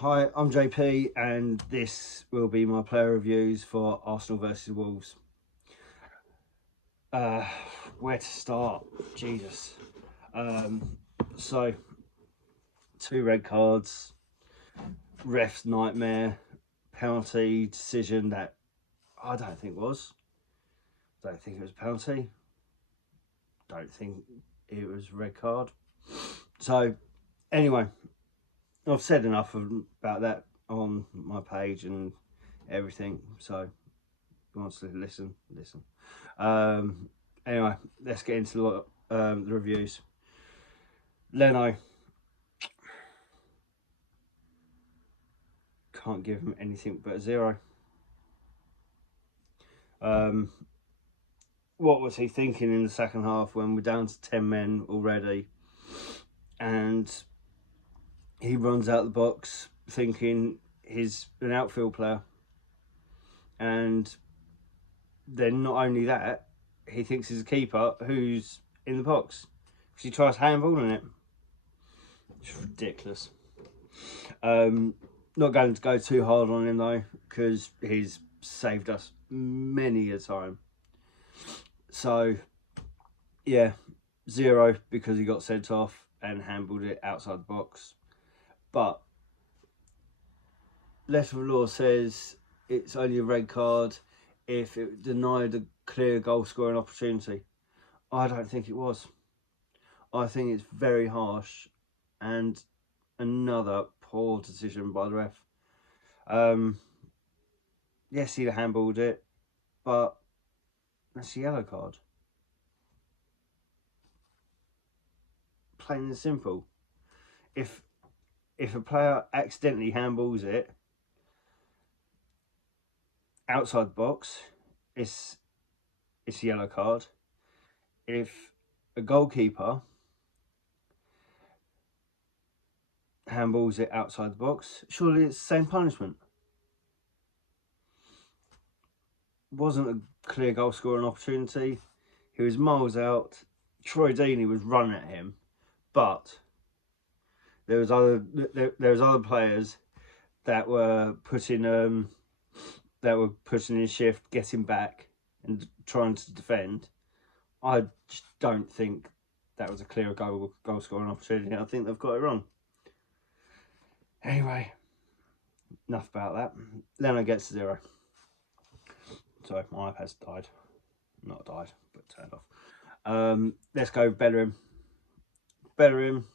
Hi, I'm JP, and this will be my player reviews for Arsenal versus Wolves. Uh, where to start? Jesus. Um, so, two red cards, ref's nightmare, penalty decision that I don't think was. Don't think it was a penalty. Don't think it was a red card. So, anyway, I've said enough about that on my page and everything. So, if you want to listen. Um, anyway, let's get into the reviews. Leno, can't give him anything but a 0. Um, what was he thinking in the second half when we're down to 10 men already? And he runs out the box thinking he's an outfield player. And then not only that, he thinks he's a keeper who's in the box because he tries handballing it. It's ridiculous. Not going to go too hard on him though, because he's saved us many a time. So, yeah, 0 because he got sent off and handled it outside the box. But letter of law says it's only a red card if it denied a clear goal scoring opportunity. I don't think it was. I think it's very harsh and another poor decision by the ref. Yes, he handballed it, but that's a yellow card. Plain and simple. If a player accidentally handballs it outside the box, it's a yellow card. If a goalkeeper handballs it outside the box, surely it's the same punishment. Wasn't a clear goal scoring opportunity. He was miles out. Troy Deeney was running at him, but there was other players that were putting in shift, getting back and trying to defend. I just don't think that was a clear goal scoring opportunity. I think they've got it wrong. Anyway, enough about that. Leno gets 0. Sorry, my iPad's died. Not died, but turned off. Let's go with Bellerin. Bellerin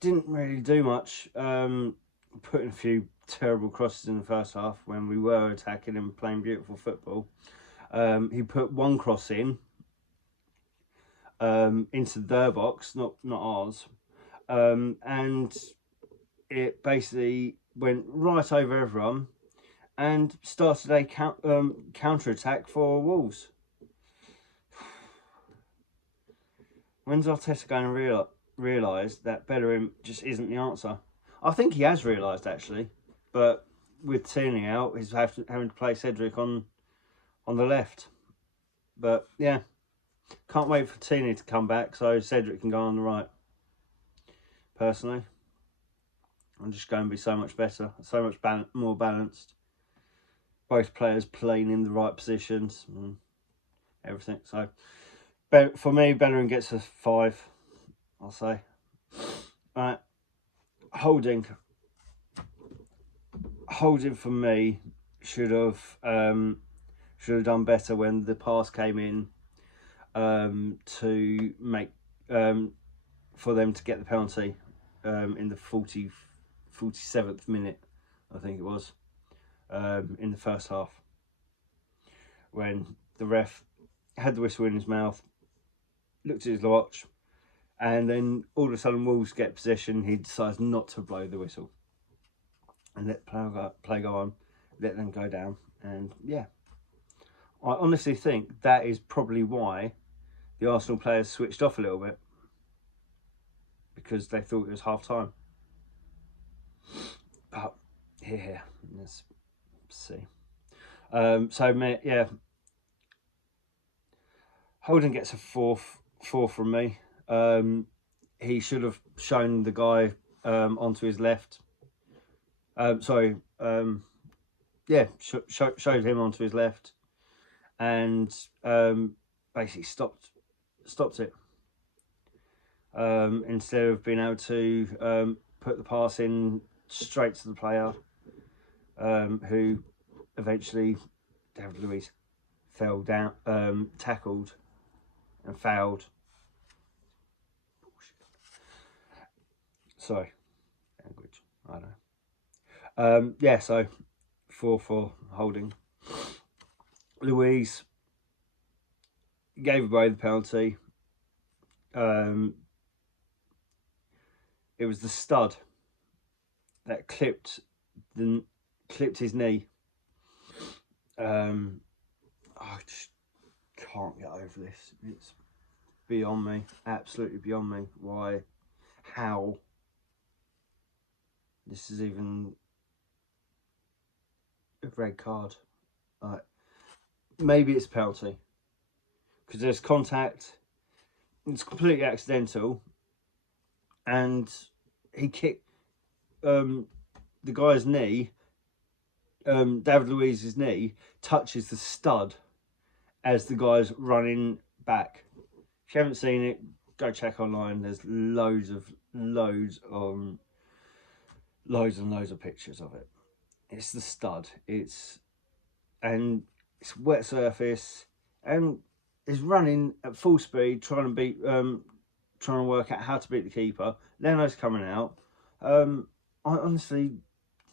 didn't really do much. Putting a few terrible crosses in the first half when we were attacking and playing beautiful football. He put one cross in into their box, not ours, and it basically went right over everyone and started a counter attack for Wolves. When's Arteta going to realise that Bellerin just isn't the answer? I think he has realised actually, but with Tierney out, he's having to play Cedric on the left. But yeah, can't wait for Tierney to come back so Cedric can go on the right. Personally, I'm just going to be so much better, so much more balanced. Both players playing in the right positions and everything. So for me, Bellerin gets a 5, I'll say. Right, Holding for me should have done better when the pass came in to make for them to get the penalty in the 47th minute, I think it was, in the first half, when the ref had the whistle in his mouth, looked at his watch, and then all of a sudden Wolves get possession. He decides not to blow the whistle and let play go on, let them go down. And yeah, I honestly think that is probably why the Arsenal players switched off a little bit, because they thought it was half time. But here, let's see. So yeah, Holding gets a 4 from me. He should have shown the guy onto his left Sorry. Yeah, showed him onto his left, and basically stopped it. Instead of being able to put the pass in straight to the player, who eventually David Luiz fell down, tackled and fouled. Sorry, language. I don't know. Yeah, so 4-4 holding. Luiz gave away the penalty. It was the stud that clipped his knee. I just can't get over this. It's beyond me, absolutely beyond me. Why, how this is even a red card? Maybe it's a penalty because there's contact. It's completely accidental, and he kicked the guy's knee. David Luiz's knee touches the stud as the guy's running back. If you haven't seen it, go check online. There's loads and loads of pictures of it. It's the stud. It's wet surface, and he's running at full speed, trying to work out how to beat the keeper. Leno's coming out. I honestly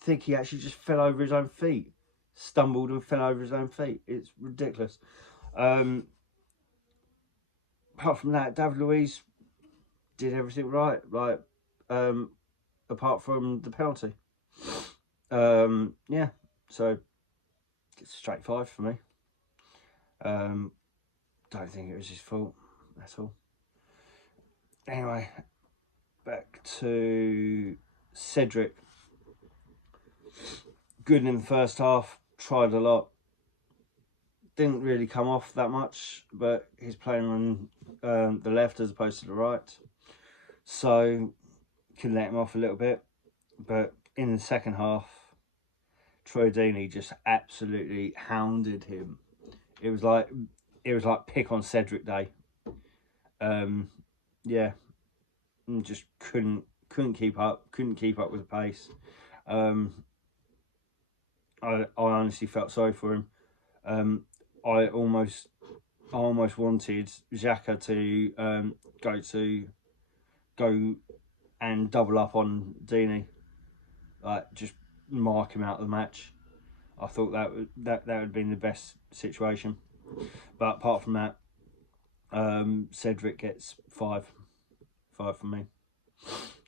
think he actually just fell over his own feet, stumbled and fell over his own feet. It's ridiculous. Apart from that, David Luiz did everything right. Apart from the penalty. Yeah, so it's straight 5 for me. Don't think it was his fault at all. Anyway, back to Cedric. Good in the first half, tried a lot. Didn't really come off that much, but he's playing on the left as opposed to the right. So, can let him off a little bit. But in the second half, Troy Deeney just absolutely hounded him. It was like pick on Cedric day. Yeah, and just couldn't keep up. Couldn't keep up with the pace. I honestly felt sorry for him. I almost wanted Xhaka to go and double up on Deeney, like just mark him out of the match. I thought that would have been the best situation. But apart from that, Cedric gets 5 from me.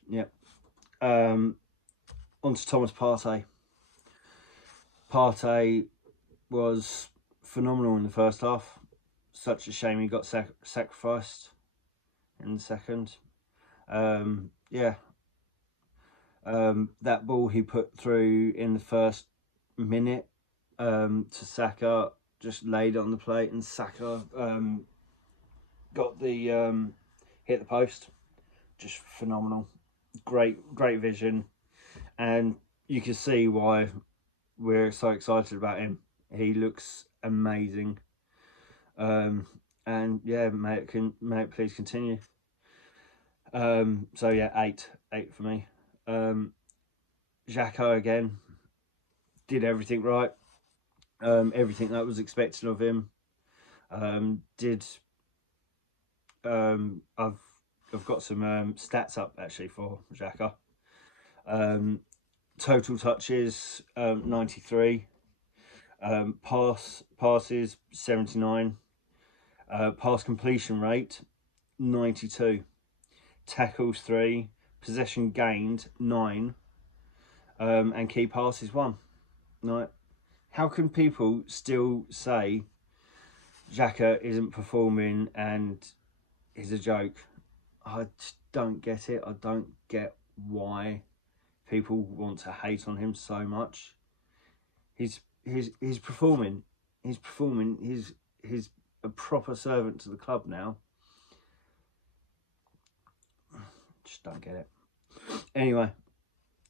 Yep. On to Thomas Partey. Partey was phenomenal in the first half. Such a shame he got sacrificed in the second. Yeah. That ball he put through in the first minute to Saka, just laid it on the plate, and Saka got the hit the post. Just phenomenal. Great vision, and you can see why we're so excited about him. He looks amazing. And yeah, may it please continue. So yeah, 8 for me. Xhaka again did everything right. Everything that was expected of him. I've got some stats up actually for Xhaka. Total touches 93. Passes 79. Pass completion rate 92. Tackles 3. Possession gained 9. And key passes 1. Right? How can people still say Xhaka isn't performing and is a joke? I just don't get it. I don't get why people want to hate on him so much. He's performing. He's performing. He's a proper servant to the club now. Just don't get it. Anyway,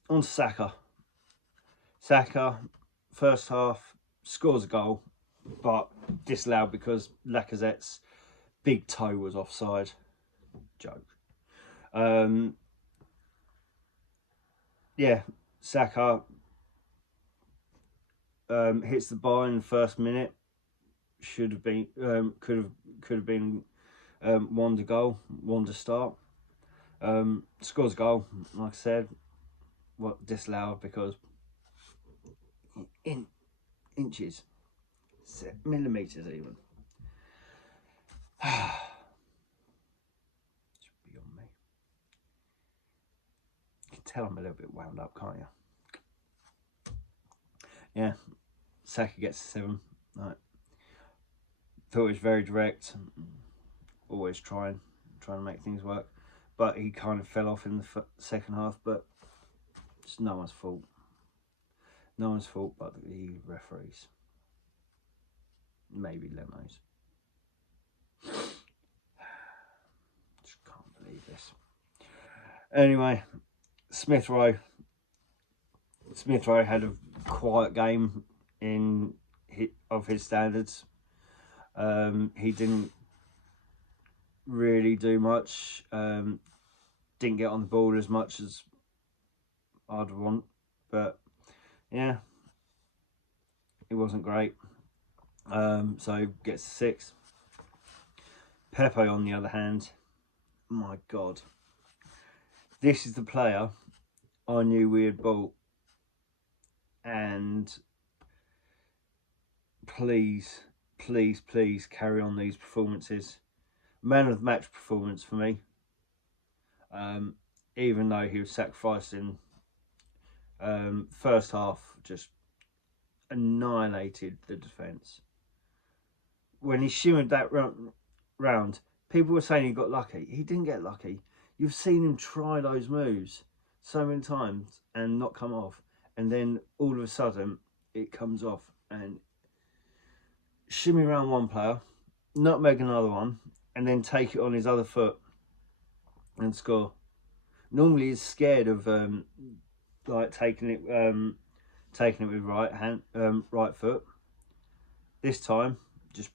on to Saka. Saka, first half, scores a goal, but disallowed because Lacazette's big toe was offside. Joke. Yeah, Saka hits the bar in the first minute. Should have been could have been Wanda goal, Wanda start. Scores a goal, like I said. What disallowed because in inches, millimeters even. It's beyond me. You can tell I'm a little bit wound up, can't you? Yeah, Saka gets a 7. Right. Thought it was very direct. Always trying to make things work, but he kind of fell off in the second half. But it's no one's fault. No one's fault but the referees. Maybe Lemos. Just can't believe this. Anyway, Smith Rowe had a quiet game of his standards. He didn't really do much. Didn't get on the ball as much as I'd want, but yeah, it wasn't great. So gets 6. Pepe, on the other hand, my God, this is the player I knew we had bought, and please carry on these performances. Man of the match performance for me. Even though he was sacrificed in first half, just annihilated the defence. When he shimmered that round, people were saying he got lucky. He didn't get lucky. You've seen him try those moves so many times and not come off, and then all of a sudden it comes off and shimmy around one player, nutmeg another one, and then take it on his other foot and score. Normally he's scared of like taking it with right foot. This time, just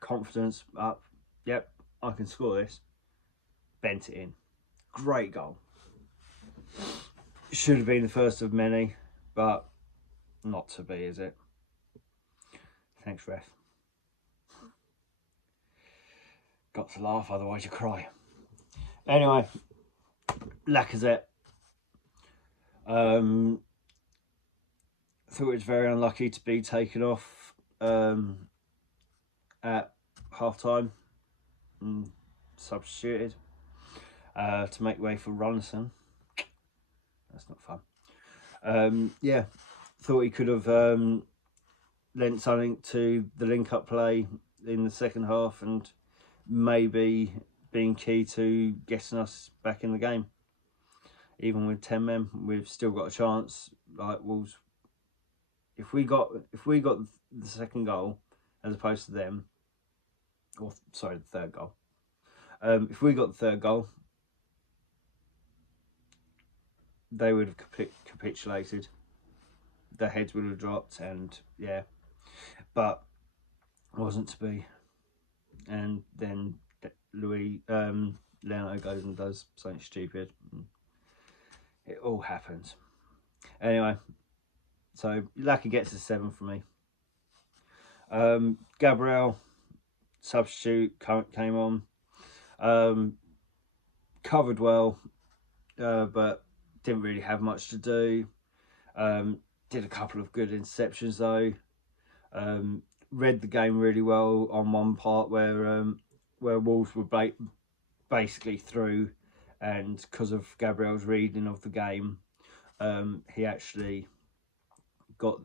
confidence up. Yep, I can score this. Bent it in. Great goal. Should have been the first of many, but not to be, is it? Thanks, ref. Got to laugh, otherwise you cry. Anyway, Lacazette. Thought it was very unlucky to be taken off at half time and substituted to make way for Ronson. That's not fun. Yeah, thought he could have lent something to the link-up play in the second half and maybe being key to getting us back in the game. Even with 10 men, we've still got a chance. Like Wolves, if we got the second goal as opposed to them, or sorry, the third goal. If we got the third goal, they would have capitulated. Their heads would have dropped, and yeah, but wasn't to be. And then Leno goes and does something stupid. It all happens. Anyway, so Lucky gets a 7 from me. Gabriel, substitute, came on. Covered well, but didn't really have much to do. Did a couple of good interceptions though. Read the game really well on one part where Wolves were basically through, and because of Gabriel's reading of the game, he actually got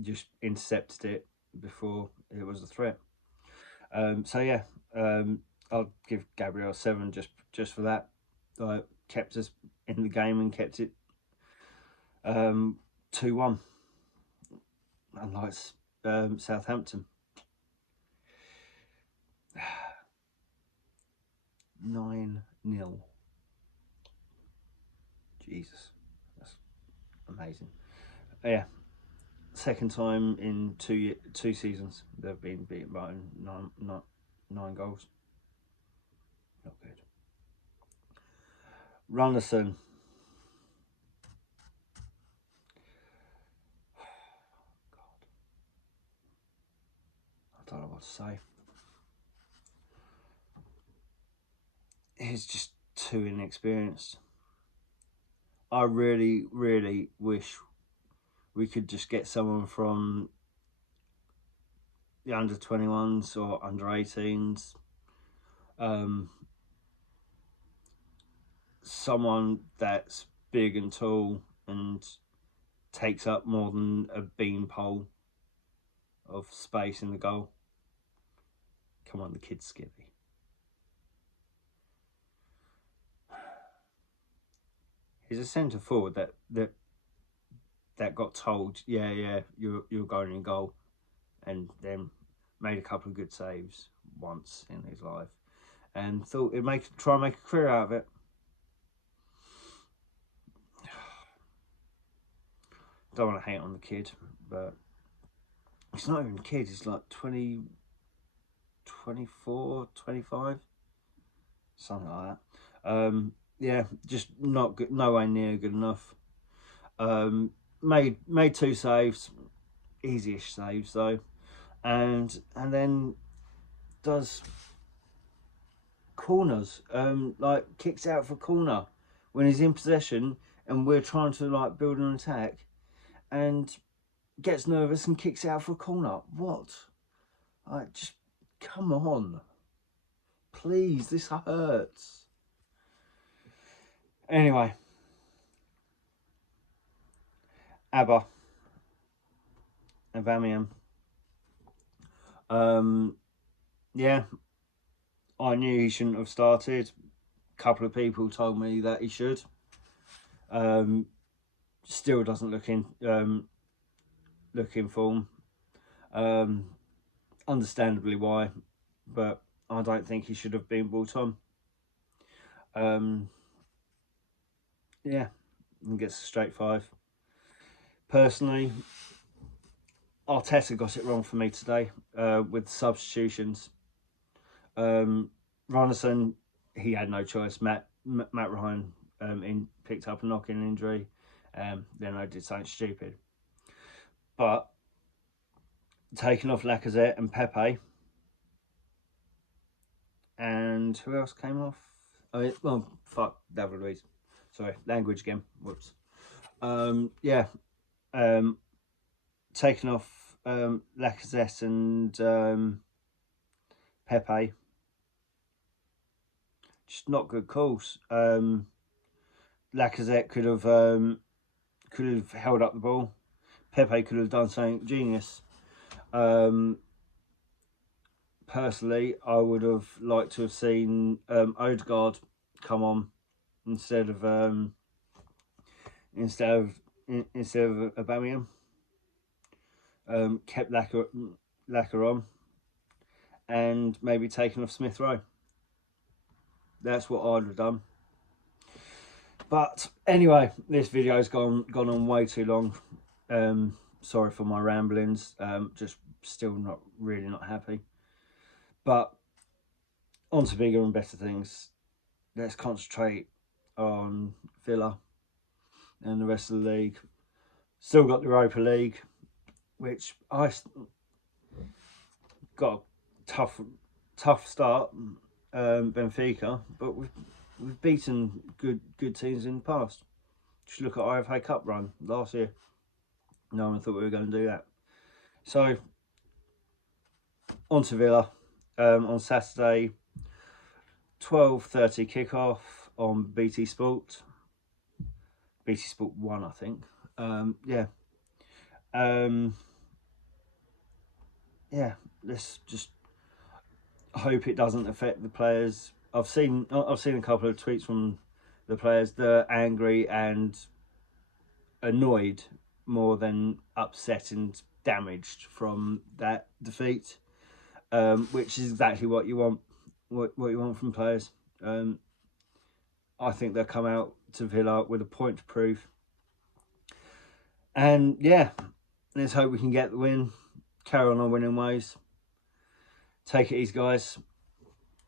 just intercepted it before it was a threat. So yeah, I'll give Gabriel 7 just for that. Kept us in the game and kept it 2-1. Unlike Southampton. 9-0. Jesus, that's amazing. Yeah, second time in two seasons they've been beaten by nine goals. Not good. Runderson. I don't know what to say. He's just too inexperienced. I really, really wish we could just get someone from the under 21s or under 18s. Someone that's big and tall and takes up more than a beanpole of space in the goal. Come on, the kid's skippy. He's a centre forward that got told, yeah, you're going in goal, and then made a couple of good saves once in his life, and thought he'd try and make a career out of it. Don't want to hate on the kid, but he's not even a kid. He's like 20, 24, 25, something like that. Yeah, just not good, nowhere near good enough. Made two saves, easy-ish saves though, and then does corners, like kicks out for corner when he's in possession and we're trying to like build an attack, and gets nervous and kicks out for a corner. What? Like, just come on, please, this hurts. Anyway, Abba, Aubameyang. Yeah, I knew he shouldn't have started. A couple of people told me that he should. Still doesn't look in form. Understandably why, but I don't think he should have been brought on. Yeah, and gets a straight 5. Personally, Arteta got it wrong for me today with substitutions. Ronison, he had no choice. Matt Ryan picked up a knocking injury. Then I did something stupid. But taking off Lacazette and Pepe, and who else came off? Oh, well, fuck, David Luiz. Sorry, language again. Whoops. Yeah. Taking off Lacazette and Pepe. Just not good calls. Lacazette could have held up the ball. Pepe could have done something genius. Personally, I would have liked to have seen Odegaard come on instead of Aubameyang. Kept Lacquer on, and maybe taken off Smith Rowe. That's what I'd have done. But anyway, this video's gone on way too long. Sorry for my ramblings. Just still not happy. But on to bigger and better things. Let's concentrate on Villa and the rest of the league. Still got the Europa League, which I got a tough start. Benfica, but we've beaten good teams in the past. Just look at our FA Cup run last year. No one thought we were going to do that. So on to Villa on Saturday, 12:30 kickoff on BT Sport. BT Sport 1, I think. Yeah. Yeah. Let's just hope it doesn't affect the players. I've seen a couple of tweets from the players. They're angry and annoyed more than upset and damaged from that defeat, which is exactly what you want. What you want from players. I think they'll come out to Villa with a point to prove, And yeah, let's hope we can get the win. Carry on our winning ways. Take it easy, guys.